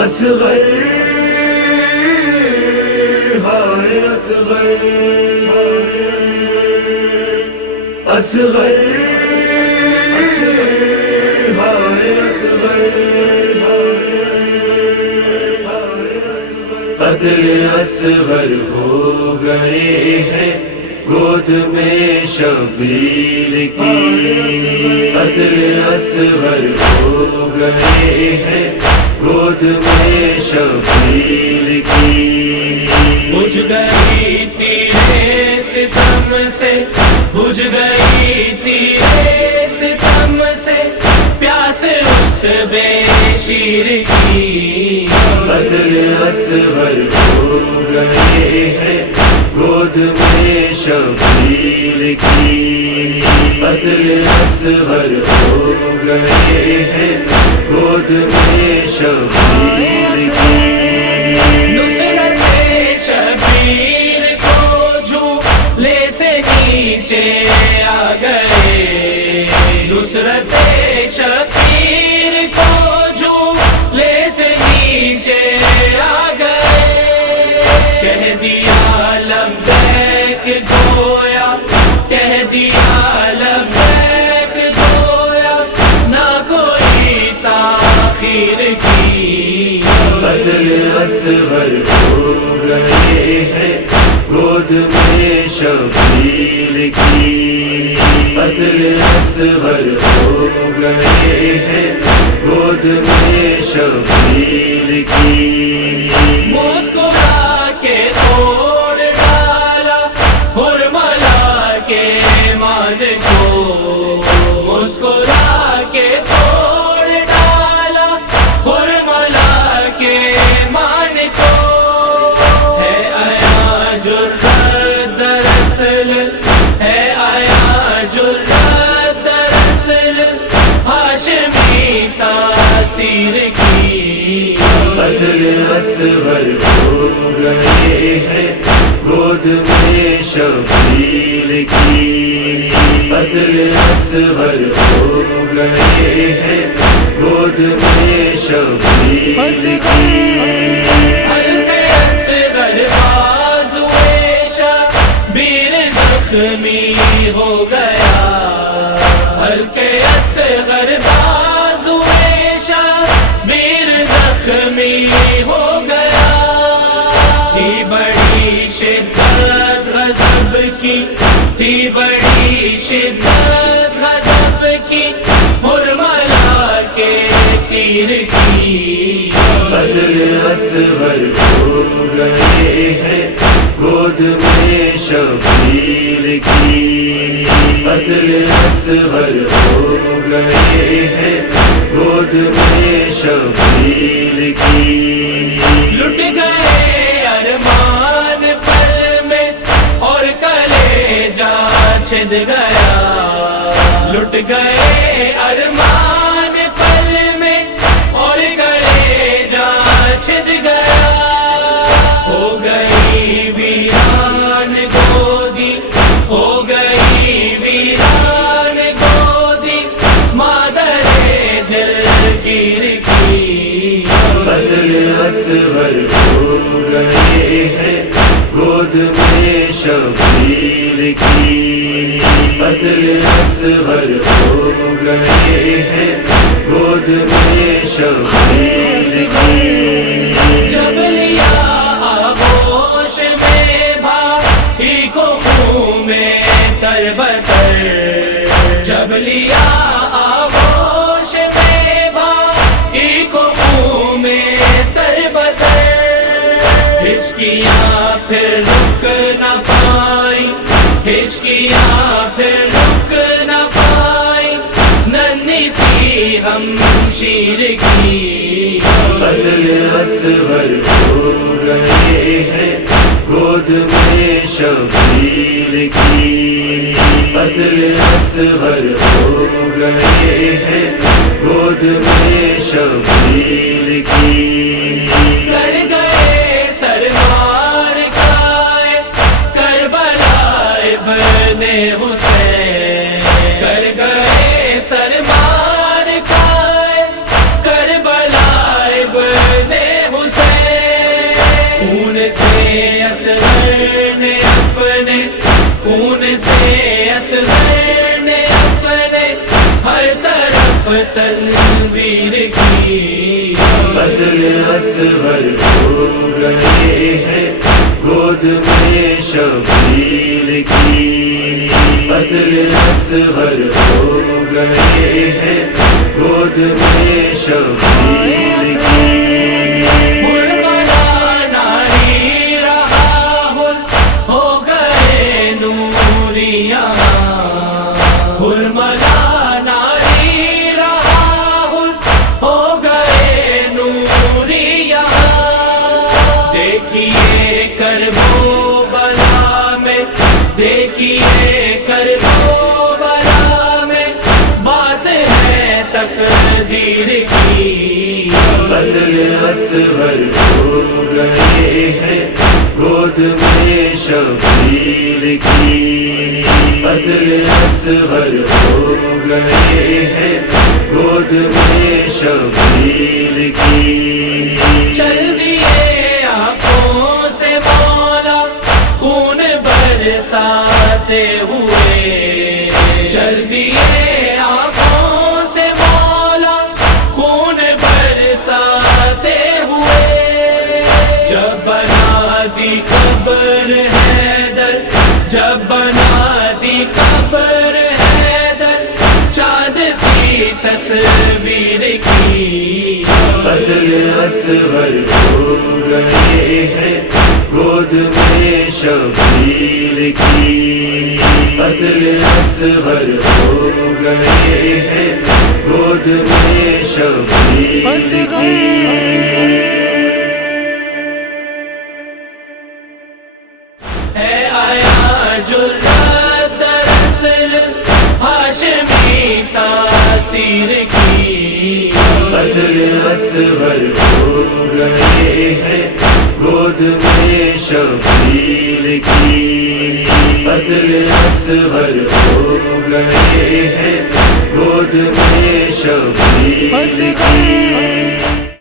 اصغر ہائے اصغر اصغر ہائے اصغر قتل اصغر ہو گئے ہیں گود میں شبیر کی، قتل اصغر ہو گئے ہیں گود میں شبیر کی۔ بجھ گئی تیرے ستم سے، بجھ گئی تیرے ستم سے پیاس اس بے شیر کی، قتل اصغر ہو گئے ہیں گود میں شبیر کی، قتل اصغر ہو گئے ہیں گود میں شبیر کی۔ نصرت شبیر کو جھولے سے نیچے آ گئے، نصرت شبیر کو جھولے سے نیچے آ گئے، کہہ دیا لبیک گویا، کہہ دیا لبیک گویا نہ کوئی تاخیر کی، قتل اصغر ہو گئے ہیں گود میں شبیر کی، قتل اصغر ہو گئے ہیں گود میں شبیر کی۔ مسکرا کے توڑ ڈالا حرملا کے مان کو، مسکرا کے توڑ ڈالا حرملا کے مان کو، ہے آیا جرأت دراصل، ہے آیا جرأت دراصل ہاشمی تاثیر کی، قتل اصغر ہو گئے ہیں گود میں شبیر کی، قتل اصغر ہو گئے ہیں گود میں شبیر کی۔ حلقے اصغر بازوئے شبیر زخمی ہو گیا، حلقے اصغر بازوئے شبیر زخمی ہو گیا، تھی بڑی شدت غضب کی، تھی بڑی شدت غضب کی حرملا کے تیر کی، قتل اصغر ہو گئے ہیں گود میں شبیر کی، قتل اصغر ہو گئے ہیں گود میں شبیر کی۔ لٹ گئے ارمان پل میں اور کلیجہ چھد گیا، لٹ گئے ارمان پل میں اور کلیجہ چھد گیا، ہو گئی ویران گودی، ہو گئی ویران گودی مادر دلگیر کی، قتل اصغر ہو گئے ہیں گود میں شبیر کی، قتل اصغر ہو گئے ہیں گود میں شبیر کی۔ جب لیا آغوش میں بھائی کو خون میں تر بتر، جب لیا آغوش میں بھائی کو خون میں تر بتر، ہچکیاں پھر رک نہ پائی، ہچکیاں پھر رک نہ پائی ننھی سی ہمشیر کی، قتل اصغر ہو گئے ہیں گود میں شبیر کی، قتل اصغر ہو گئے ہیں گود میں شبیر کی۔ کر گئے سرمار کائے کربلا ابن حسین، کر گئے سرمار کائے خون سے اصغر نے اپنے ہر طرف تنویر کی عدل اصغر ہو گئے ہیں گود میں شبیر کی عدل اصغر ہو گئے ہیں گود میں شبیر کی دیکھیے کربلا میں بات ہے تقدیر کی عدل اصغر ہو گئے ہیں گود میں شبیر کی عدل اصغر ہو گئے ہیں گود میں شبیر کی چل دیے آنکھوں سے مولا خون برساتے ہوئے چل دیے آنکھوں سے مولا خون برساتے ہوئے جب بنا دی قبر حیدر جب بنا دی قبر حیدر چاند سی تصویر کی عدل اصغر ہو گئے ہیں گود میں شبیر کی عدل اصغر ہو گئے ہیں گود میں شبیر کی ہے آیا جرأت دراصل ہاشمی تاثیر کی عدل اصغر ہو گئے ہیں گود میں شبیر کی عدل اصغر ہو گئے ہیں گود میں شبیر کی